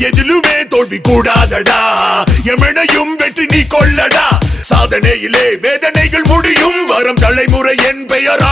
எதிலுமே தோல்வி கூடாதடா எமனையும் வெற்றி நீ கொள்ளடா சாதனையிலே வேதனைகள் முடியும் வரும் தலைமுறை என் பெயரா